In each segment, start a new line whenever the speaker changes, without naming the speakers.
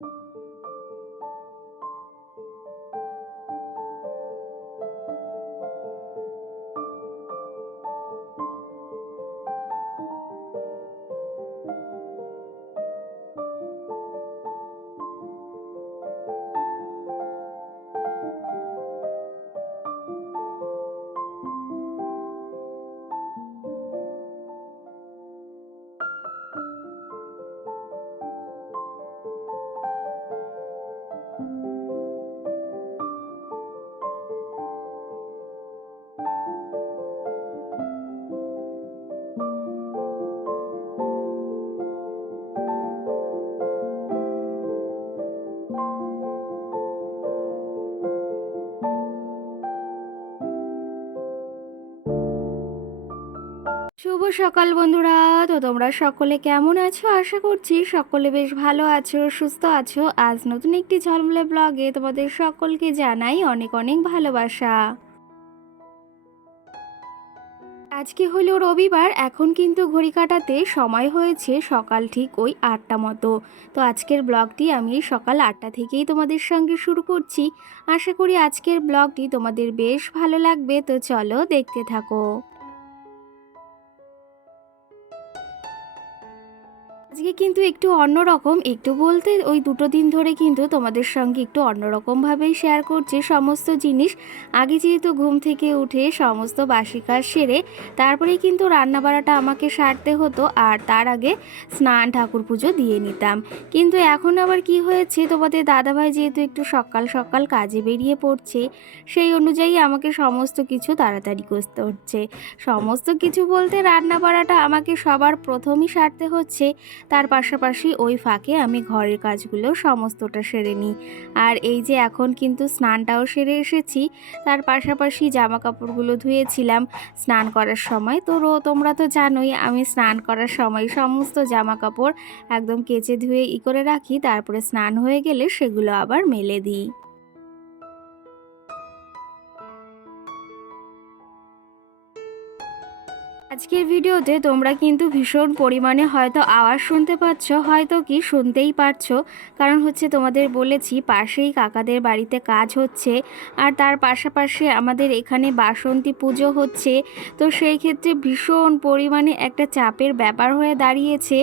you শুভ সকাল বন্ধুরা। তো তোমরা সকলে কেমন আছো? আশা করছি সকলে বেশ ভালো আছো, সুস্থ আছো। আজ নতুন একটি ঝলমলে ব্লগে তোমাদের সকলকে জানাই অনেক অনেক ভালোবাসা। আজকে হলো রবিবার, এখন কিন্তু ঘড়ি কাটাতে সময় হয়েছে সকাল ঠিক ওই আটটা মতো। তো আজকের ব্লগটি আমি সকাল আটটা থেকেই তোমাদের সঙ্গে শুরু করছি। আশা করি আজকের ব্লগটি তোমাদের বেশ ভালো লাগবে। তো চলো দেখতে থাকো। আজকে কিন্তু একটু অন্যরকম, একটু বলতে ওই দুটো দিন ধরে কিন্তু তোমাদের সঙ্গে একটু অন্যরকমভাবেই শেয়ার করছি সমস্ত জিনিস। আগে যেহেতু ঘুম থেকে উঠে সমস্ত বাসি কাজ সেরে তারপরেই কিন্তু রান্নাবাড়াটা আমাকে সারতে হতো আর তার আগে স্নান, ঠাকুর পুজো দিয়ে নিতাম। কিন্তু এখন আবার কি হয়েছে, তোমাদের দাদাভাই যেহেতু একটু সকাল সকাল কাজে বেরিয়ে পড়ছে, সেই অনুযায়ী আমাকে সমস্ত কিছু তাড়াতাড়ি করতে হচ্ছে। সমস্ত কিছু বলতে রান্না বাড়াটা আমাকে সবার প্রথমই সারতে হচ্ছে। তার পাশাপাশি ওই ফাঁকে আমি ঘরের কাজগুলো সমস্তটা সেরে নিই। আর এই যে এখন কিন্তু স্নানটাও সেরে এসেছি, তার পাশাপাশি জামা কাপড়গুলো ধুয়েছিলাম স্নান করার সময়। তো রো তোমরা তো জানোই, আমি স্নান করার সময় সমস্ত জামা কাপড় একদম কেচে ধুয়ে ই করে রাখি, তারপরে স্নান হয়ে গেলে সেগুলো আবার মেলে দিই। আজকের ভিডিওতে তোমরা কিন্তু ভীষণ পরিমাণে হয়তো আওয়াজ শুনতে পাচ্ছ, হয়তো কি শুনতেই পারছ। কারণ হচ্ছে তোমাদের বলেছি, পাশেই কাকাদের বাড়িতে কাজ হচ্ছে আর তার পাশাপাশি আমাদের এখানে বাসন্তী পুজো হচ্ছে। তো সেই ক্ষেত্রে ভীষণ পরিমাণে একটা চাপের ব্যাপার হয়ে দাঁড়িয়েছে।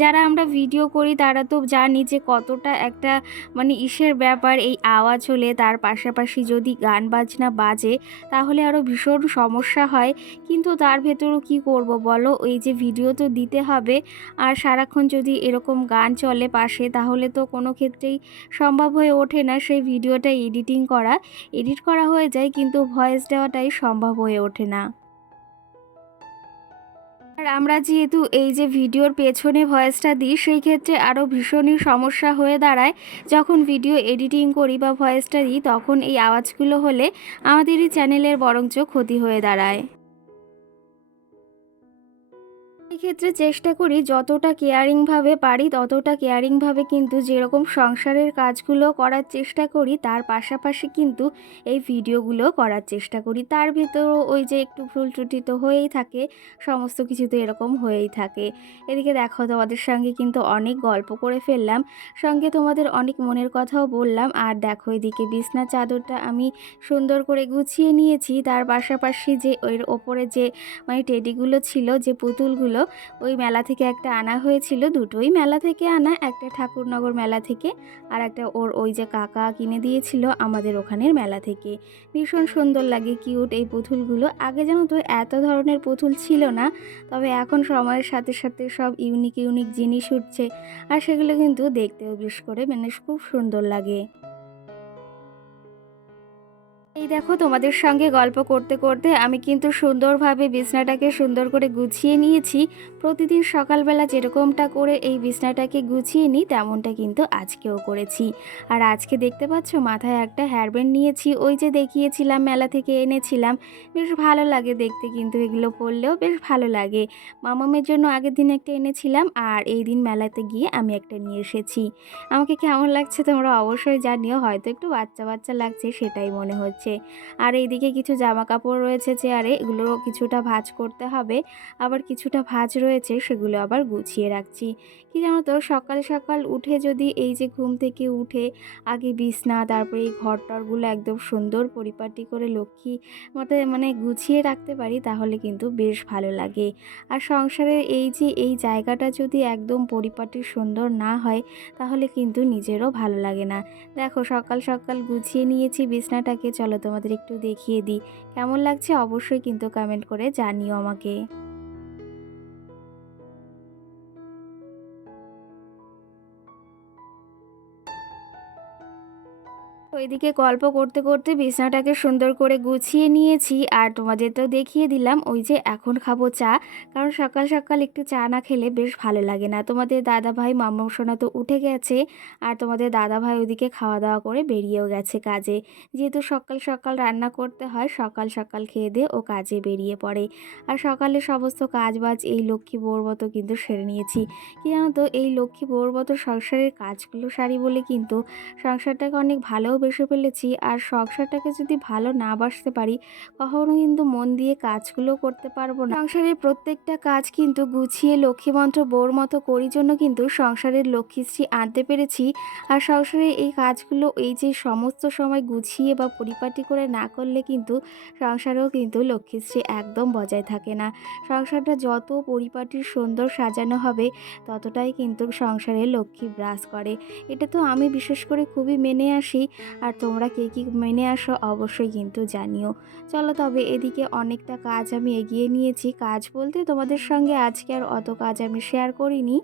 যারা আমরা ভিডিও করি, তারা তো জানি যে কতটা একটা মানে ইসের ব্যাপার, এই আওয়াজ হলে তার পাশাপাশি যদি গান বাজনা বাজে, তাহলে আরও ভীষণ সমস্যা হয়। কিন্তু তার ভেতরও কি করব বলো? ওই যে ভিডিও তো দিতে হবে। আর সারাক্ষণ যদি এরকম গান চলে পাশে, তাহলে তো কোনো ক্ষেত্রেই সম্ভব হয়ে ওঠে না সেই ভিডিওটা এডিটিং করা। এডিট করা হয়ে যায়, কিন্তু ভয়েস দেওয়াটাই সম্ভব হয়ে ওঠে না। আর আমরা যেহেতু এই যে ভিডিওর পেছনে ভয়েসটা দিই, সেই ক্ষেত্রে আরও ভীষণই সমস্যা হয়ে দাঁড়ায়। যখন ভিডিও এডিটিং করি বা ভয়েসটা দিই, তখন এই আওয়াজগুলো হলে আমাদেরই চ্যানেলের বরঞ্চ ক্ষতি হয়ে দাঁড়ায়। ক্ষেত্রে চেষ্টা করি যতটা কেয়ারিংভাবে পারি, ততটা কেয়ারিংভাবে কিন্তু যেরকম সংসারের কাজগুলো করার চেষ্টা করি, তার পাশাপাশি কিন্তু এই ভিডিওগুলো করার চেষ্টা করি। তার ভেতরও ওই যে একটু ভুল ত্রুটি তো হয়েই থাকে, সমস্ত কিছু তো এরকম হয়েই থাকে। এদিকে দেখো তোমাদের সঙ্গে কিন্তু অনেক গল্প করে ফেললাম, সঙ্গে তোমাদের অনেক মনের কথাও বললাম। আর দেখো এদিকে বিছনা চাদরটা আমি সুন্দর করে গুছিয়ে নিয়েছি, তার পাশাপাশি যে ওর ওপরে যে মানে টেডিগুলো ছিল, যে পুতুলগুলো ওই মেলা থেকে একটা আনা হয়েছিল, দুটোই মেলা থেকে আনা, একটা ঠাকুরনগর মেলা থেকে আর একটা ওর ওই যে কাকা কিনে দিয়েছিল আমাদের ওখানের মেলা থেকে। ভীষণ সুন্দর লাগে, কিউট এই পুতুলগুলো। আগে যেন তো এত ধরনের পুতুল ছিল না, তবে এখন সময়ের সাথে সাথে সব ইউনিক ইউনিক জিনিস উঠছে আর সেগুলো কিন্তু দেখতেও বেশ করে মানে খুব সুন্দর লাগে। দেখো, তোমাদের সঙ্গে গল্প করতে করতে আমি কিন্তু সুন্দরভাবে বিছনাটাকে সুন্দর করে গুছিয়ে নিয়েছি। প্রতিদিন সকালবেলা যেরকমটা করে এই বিছনাটাকে গুছিয়ে নিই, তেমনটা কিন্তু আজকেও করেছি। আর আজকে দেখতে পাচ্ছ, মাথায় একটা হেয়ারব্যান্ড নিয়েছি। ওই যে দেখিয়েছিলাম, মেলা থেকে এনেছিলাম। বেশ ভালো লাগে দেখতে কিন্তু, এগুলো পরলেও বেশ ভালো লাগে। মামামের জন্য আগের দিন একটা এনেছিলাম, আর এই দিন মেলাতে গিয়ে আমি একটা নিয়ে এসেছি। আমাকে কেমন লাগছে তোমরা অবশ্যই জানিও, হয়তো একটু বাচ্চা বাচ্চা লাগছে, সেটাই মনে হচ্ছে। আর এইদিকে কিছু জামা কাপড় রয়েছে চেয়ারে এগুলো কিছুটা ভাঁজ করতে হবে। আবার কিছুটা ভাঁজ রয়েছে, সেগুলো আবার গুছিয়ে রাখছি। কি জানো তো? সকাল সকাল উঠে যদি এই যে ঘুম থেকে উঠে আগে বিছনা, তারপরে এই ঘর টরগুলো একদম সুন্দর পরিপাটি করে লক্ষ্মী মতো মানে গুছিয়ে রাখতে পারি, তাহলে কিন্তু বেশ ভালো লাগে। আর সংসারের এই যে এই জায়গাটা যদি একদম পরিপাটি সুন্দর না হয়, তাহলে কিন্তু নিজেরও ভালো লাগে না। দেখো, সকাল সকাল গুছিয়ে নিয়েছি বিছনাটাকে, চলো তোমাদের একটু দেখিয়ে দিই। কেমন লাগছে? অবশ্যই কিন্তু কমেন্ট করে জানিও আমাকে। ওইদিকে গল্প করতে করতে বিছনাটাকে সুন্দর করে গুছিয়ে নিয়েছি আর তোমাদের তো দেখিয়ে দিলাম, ওই যে এখন খাব চা। কারণ সকাল সকাল একটু চা না খেলে বেশ ভালো লাগে না। তোমাদের দাদা ভাই সোনা তো উঠে গেছে আর তোমাদের দাদা ভাই ওইদিকে খাওয়া দাওয়া করে বেরিয়েও গেছে কাজে। যেহেতু সকাল সকাল রান্না করতে হয়, সকাল সকাল খেয়ে দিয়ে ও কাজে বেরিয়ে পড়ে। আর সকালে সমস্ত কাজ বাজ এই লক্ষ্মী বউর মতো কিন্তু সেরে নিয়েছি। কি জানো তো, এই লক্ষ্মী বউর মতো সংসারের কাজগুলো সারি বলে কিন্তু সংসারটাকে অনেক ভালো বেসে ফেলেছি আর সংসারটাকে যদি ভালো না বাসতে পারি, কখনো কিন্তু মন দিয়ে কাজগুলো করতে পারব না। সংসারের প্রত্যেকটা কাজ কিন্তু গুছিয়ে লক্ষ্মীমন্ত্র বোর মতো করি জন্য কিন্তু সংসারের লক্ষ্মীশ্রী আনতে পেরেছি। আর সংসারে এই কাজগুলো, এই যে সমস্ত সময় গুছিয়ে বা পরিপাটি করে না করলে কিন্তু সংসারেও কিন্তু লক্ষ্মীশ্রী একদম বজায় থাকে না। সংসারটা যত পরিপাটির সুন্দর সাজানো হবে, ততটাই কিন্তু সংসারে লক্ষ্মী ব্রাস করে। এটা তো আমি বিশেষ করে খুবই মেনে আসি। আর তোমরা কে কী মেনে আসো অবশ্যই কিন্তু জানিও। চলো তবে এদিকে অনেকটা কাজ আমি এগিয়ে নিয়েছি। কাজ বলতে তোমাদের সঙ্গে আজকে আর অত কাজ আমি শেয়ার করিনি।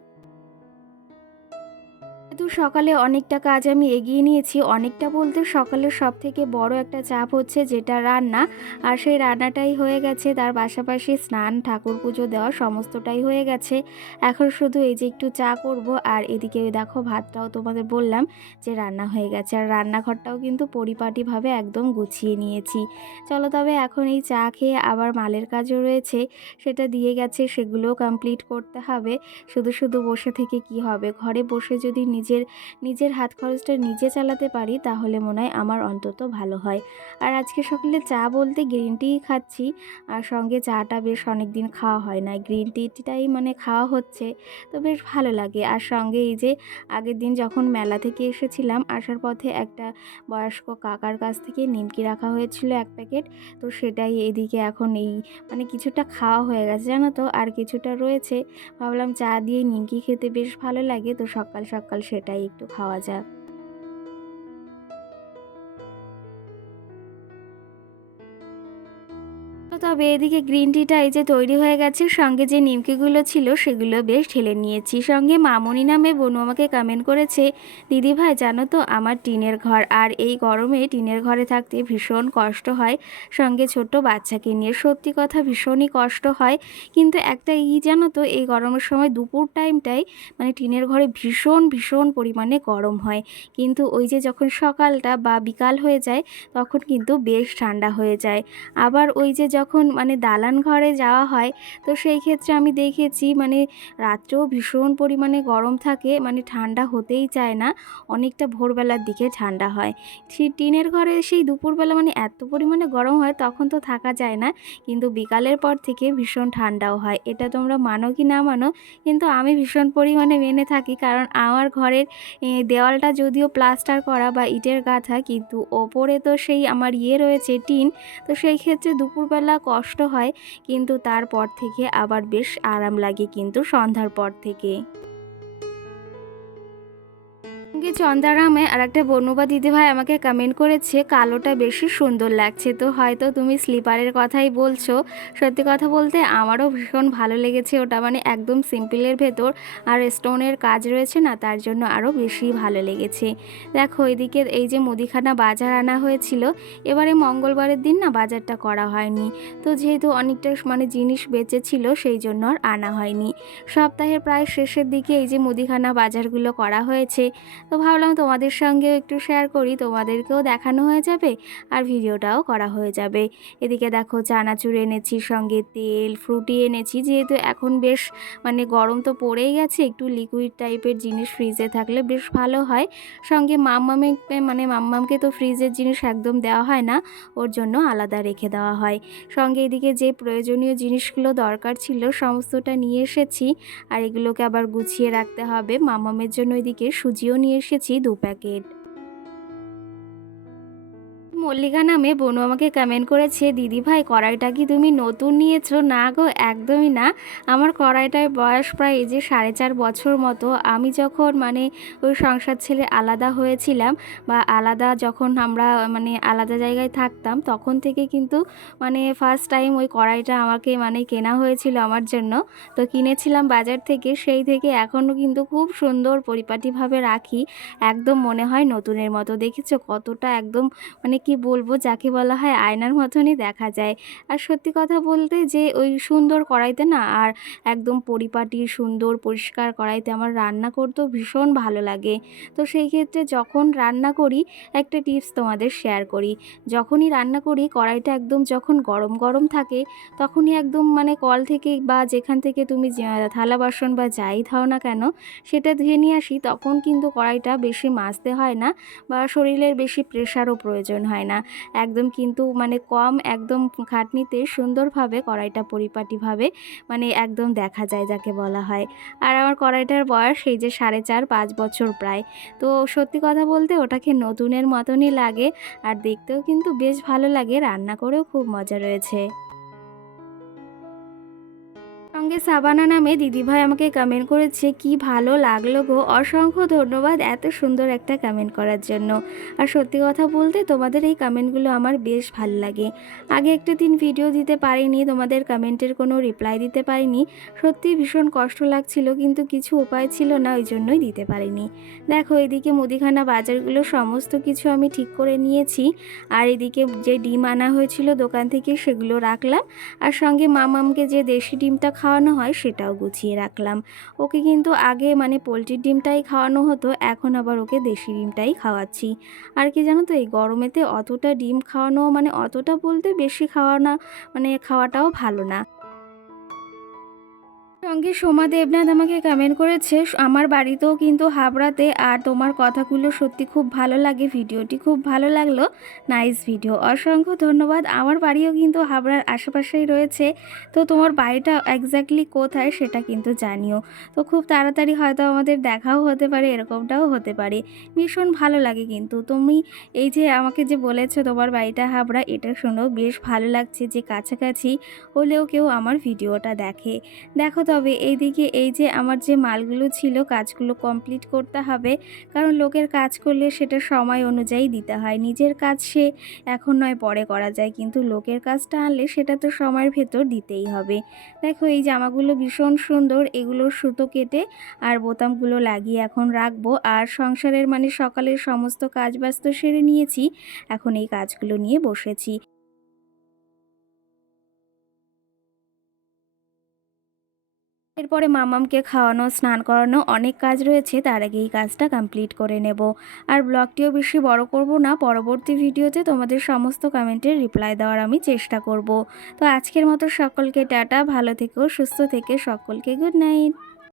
যেহেতু সকালে অনেকটা কাজ আমি এগিয়ে নিয়েছি, অনেকটা বলতে সকালের সব থেকে বড় একটা চাপ হচ্ছে যেটা রান্না। আর সেই রান্নাটাই হয়ে গেছে, তার পাশাপাশি স্নান, ঠাকুর পুজো দেওয়া সমস্তটাই হয়ে গেছে। এখন শুধু এই যে একটু চা করব, আর এদিকে দেখো ভাতটাও তোমাদের বললাম যে রান্না হয়ে গেছে। আর রান্নাঘরটাও কিন্তু পরিপাটিভাবে একদম গুছিয়ে নিয়েছি। চলো তবে এখন এই চা খেয়ে আবার মালের কাজও রয়েছে, সেটা দিয়ে গেছে, সেগুলোও কমপ্লিট করতে হবে। শুধু শুধু বসে থেকে কি হবে? ঘরে বসে যদি নিজের নিজের হাত খরচটা নিজে চালাতে পারি, তাহলে মনে হয় আমার অন্তত ভালো হয়। আর আজকে সকালে চা বলতে গ্রিন টি খাচ্ছি, আর সঙ্গে চাটা বেশ অনেক দিন খাওয়া হয় না গ্রিন টিটাই মানে খাওয়া হচ্ছে, তো বেশ ভালো লাগে। আর সঙ্গে এই যে আগের দিন যখন মেলা থেকে এসেছিলাম, আসার পথে একটা বয়স্ক কাকার কাছ থেকে নিমকি রাখা হয়েছিল এক প্যাকেট, তো সেটাই এদিকে এখন এই মানে কিছুটা খাওয়া হয়ে গেছে, জানো তো? আর কিছুটা রয়েছে। ভাবলাম চা দিয়ে নিমকি খেতে বেশ ভালো লাগে, তো সকাল সকাল সেটাই একটু খাওয়া যাক। তবে এদিকে গ্রিন টিটা এই যে তৈরি হয়ে গেছে, সঙ্গে যে নিমকিগুলো ছিল সেগুলো বেশ ঢেলে নিয়েছি। সঙ্গে মামনি নামে বনু আমাকে কমেন্ট করেছে, দিদি ভাই, জানো তো আমার টিনের ঘর, আর এই গরমে টিনের ঘরে থাকতে ভীষণ কষ্ট হয়। সঙ্গে ছোট বাচ্চাকে নিয়ে সত্যি কথা ভীষণই কষ্ট হয়। কিন্তু একটা ই জানো তো, এই গরমের সময় দুপুর টাইমটাই মানে টিনের ঘরে ভীষণ ভীষণ পরিমাণে গরম হয়। কিন্তু ওই যে যখন সকালটা বা বিকাল হয়ে যায়, তখন কিন্তু বেশ ঠান্ডা হয়ে যায়। আবার ওই যে যখন মানে দালান ঘরে যাওয়া হয়, তো সেই ক্ষেত্রে আমি দেখেছি মানে রাত্রেও ভীষণ পরিমাণে গরম থাকে মানে ঠান্ডা হতেই চায় না, অনেকটা ভোরবেলার দিকে ঠান্ডা হয়। সেই টিনের ঘরে সেই দুপুরবেলা মানে এত পরিমাণে গরম হয়, তখন তো থাকা যায় না, কিন্তু বিকালের পর থেকে ভীষণ ঠান্ডাও হয়। এটা তোমরা মানো কি না মানো, কিন্তু আমি ভীষণ পরিমাণে মেনে থাকি, কারণ আমার ঘরের দেওয়ালটা যদিও প্লাস্টার করা বা ইটের গাঁথা, কিন্তু ওপরে তো সেই আমার ইয়ে রয়েছে টিন, তো সেই ক্ষেত্রে দুপুরবেলা কষ্ট হয় কিন্তু তারপর থেকে আবার বেশ আরাম লাগে কিন্তু সন্ধ্যার পর থেকে। সঙ্গে চন্দারামে আর একটা বনুবা দিদিভাই আমাকে কমেন্ট করেছে, কালোটা বেশি সুন্দর লাগছে। তো হয়তো তুমি স্লিপারের কথাই বলছো। সত্যি কথা বলতে আমারও ভীষণ ভালো লেগেছে ওটা। মানে একদম সিম্পলের ভেতর আর স্টোনের কাজ রয়েছে না, তার জন্য আরও বেশি ভালো লেগেছে। দেখো, এদিকে এই যে মুদিখানা বাজার আনা হয়েছিল, এবারে মঙ্গলবারের দিন না বাজারটা করা হয়নি। তো যেহেতু অনেকটা মানে জিনিস বেঁচেছিল, সেই জন্য আর আনা হয়নি। সপ্তাহের প্রায় শেষের দিকে এই যে মুদিখানা বাজারগুলো করা হয়েছে। তো ভাবলাম তোমাদের সঙ্গেও একটু শেয়ার করি, তোমাদেরকেও দেখানো হয়ে যাবে আর ভিডিওটাও করা হয়ে যাবে। এদিকে দেখো চানাচুর এনেছি, সঙ্গে তেল, ফ্রুটি এনেছি, যেহেতু এখন বেশ মানে গরম তো পড়েই গেছে, একটু লিকুইড টাইপের জিনিস ফ্রিজে থাকলে বেশ ভালো হয়। সঙ্গে মাম্মামে মানে মাম্মামকে তো ফ্রিজের জিনিস একদম দেওয়া হয় না, ওর জন্য আলাদা রেখে দেওয়া হয়। সঙ্গে এদিকে যে প্রয়োজনীয় জিনিসগুলো দরকার ছিল সমস্তটা নিয়ে এসেছি, আর এগুলোকে আবার গুছিয়ে রাখতে হবে। মামামের জন্য এদিকে সুজিও নিয়ে এসেছি দু প্যাকেট। মল্লিকা নামে বনু আমাকে কমেন্ট করেছে, দিদি ভাই, কড়াইটা কি তুমি নতুন নিয়েছো? না গো, একদমই না। আমার কড়াইটার বয়স প্রায় এই যে সাড়ে চার বছর মতো। আমি যখন মানে ওই সংসার ছেলে আলাদা হয়েছিলাম বা আলাদা যখন আমরা মানে আলাদা জায়গায় থাকতাম, তখন থেকে কিন্তু মানে ফার্স্ট টাইম ওই কড়াইটা আমাকে মানে কেনা হয়েছিল আমার জন্য। তো কিনেছিলাম বাজার থেকে, সেই থেকে এখনও কিন্তু খুব সুন্দর পরিপাটিভাবে রাখি। একদম মনে হয় নতুনের মতো। দেখেছ কতটা একদম মানে কি বলব? যাকে বলা হয় আয়নার মতনই দেখা যায়। আর সত্যি কথা বলতে যে ওই সুন্দর কড়াইতে না আর একদম পরিপাটি, সুন্দর, পরিষ্কার কড়াইতে আমার রান্না করতেও ভীষণ ভালো লাগে। তো সেই ক্ষেত্রে যখন রান্না করি, একটা টিপস তোমাদের শেয়ার করি। যখনই রান্না করি, কড়াইটা একদম যখন গরম গরম থাকে, তখনই একদম মানে কল থেকে বা যেখান থেকে তুমি থালা বাসন বা যাই ধাও না কেন, সেটা ধুয়ে নিয়ে আসি, তখন কিন্তু কড়াইটা বেশি মাজতে হয় না বা শরীরের বেশি প্রেশারও প্রয়োজন হয়। না। একদম কিন্তু মানে কম, একদম খাটনিতে সুন্দরভাবে কড়াইটা পরিপাটিভাবে মানে একদম দেখা যায় যাকে বলা হয়। আর আমার কড়াইটার বয়স এই যে সাড়ে চার, পাঁচ বছর প্রায়। তো সত্যি কথা বলতে ওটাকে নতুনের মতনই লাগে আর দেখতেও কিন্তু বেশ ভালো লাগে, রান্না করেও খুব মজা রয়েছে। সঙ্গে সাবানা নামে দিদিভাই আমাকে কমেন্ট করেছে, কি ভালো লাগল গো। অসংখ্য ধন্যবাদ এত সুন্দর একটা কমেন্ট করার জন্য। আর সত্যি কথা বলতে তোমাদের এই কমেন্টগুলো আমার বেশ ভালো লাগে। আগে একটা দিন ভিডিও দিতে পারিনি, তোমাদের কমেন্টের কোনো রিপ্লাই দিতে পারিনি। সত্যি ভীষণ কষ্ট লাগছিল, কিন্তু কিছু উপায় ছিল না, ওই জন্যই দিতে পারিনি। দেখো, এদিকে মুদিখানা বাজারগুলো সমস্ত কিছু আমি ঠিক করে নিয়েছি। আর এদিকে যে ডিম আনা হয়েছিল দোকান থেকে সেগুলো রাখলাম। আর সঙ্গে মামামকে যে দেশি ডিমটা খাওয়ানো হয় সেটাও গুছিয়ে রাখলাম। ওকে কিন্তু আগে মানে পোলট্রির ডিমটাই খাওয়ানো হতো, এখন আবার ওকে দেশি ডিমটাই খাওয়াচ্ছি। আর কি জানো তো, এই গরমেতে অতটা ডিম খাওয়ানো মানে অতটা বলতে বেশি খাওয়ানো মানে খাওয়াটাও ভালো না। সঙ্গে সোমা দেবনাথ আমাকে কমেন্ট করেছে, আমার বাড়িতেও কিন্তু হাবড়াতে আর তোমার কথাগুলো সত্যি খুব ভালো লাগে, ভিডিওটি খুব ভালো লাগল নাইস ভিডিও অসংখ্য ধন্যবাদ। আমার বাড়িও কিন্তু হাবড়ার আশেপাশেই রয়েছে, তো তোমার বাড়িটা এক্স্যাক্টলি কোথায় সেটা কিন্তু জানিও। তো খুব তাড়াতাড়ি হয়তো আমাদের দেখাও হতে পারে, এরকমটাও হতে পারে। ভীষণ ভালো লাগে কিন্তু। তুমি এই যে আমাকে যে বলেছ তোমার বাড়িটা হাবড়া, এটা শুনেও বেশ ভালো লাগছে যে কাছাকাছি হলেও কেউ আমার ভিডিওটা দেখে। দেখো তবে এইদিকে এই যে আমার যে মালগুলো ছিল কাজগুলো কমপ্লিট করতে হবে, কারণ লোকের কাজ করলে সেটা সময় অনুযায়ী দিতে হয়। নিজের কাজ সে এখন নয়, পরে করা যায়, কিন্তু লোকের কাজটা আনলে সেটা তো সময়ের ভেতর দিতেই হবে। দেখো এই জামাগুলো ভীষণ সুন্দর, এগুলোর সুতো কেটে আর বোতামগুলো লাগিয়ে এখন রাখব। আর সংসারের মানে সকালের সমস্ত কাজ বাস্ত সেরে নিয়েছি, এখন এই কাজগুলো নিয়ে বসেছি। এরপরে মামামকে খাওয়ানো, স্নান করানো অনেক কাজ রয়েছে, তার আগে এই কাজটা কমপ্লিট করে নেব। আর ব্লগটিও বেশি বড় করব না, পরবর্তী ভিডিওতে তোমাদের সমস্ত কমেন্টের রিপ্লাই দেওয়ার আমি চেষ্টা করব। তো আজকের মতো সকলকে টাটা, ভালো থেকো, সুস্থ থেকে, সকলকে গুড নাইট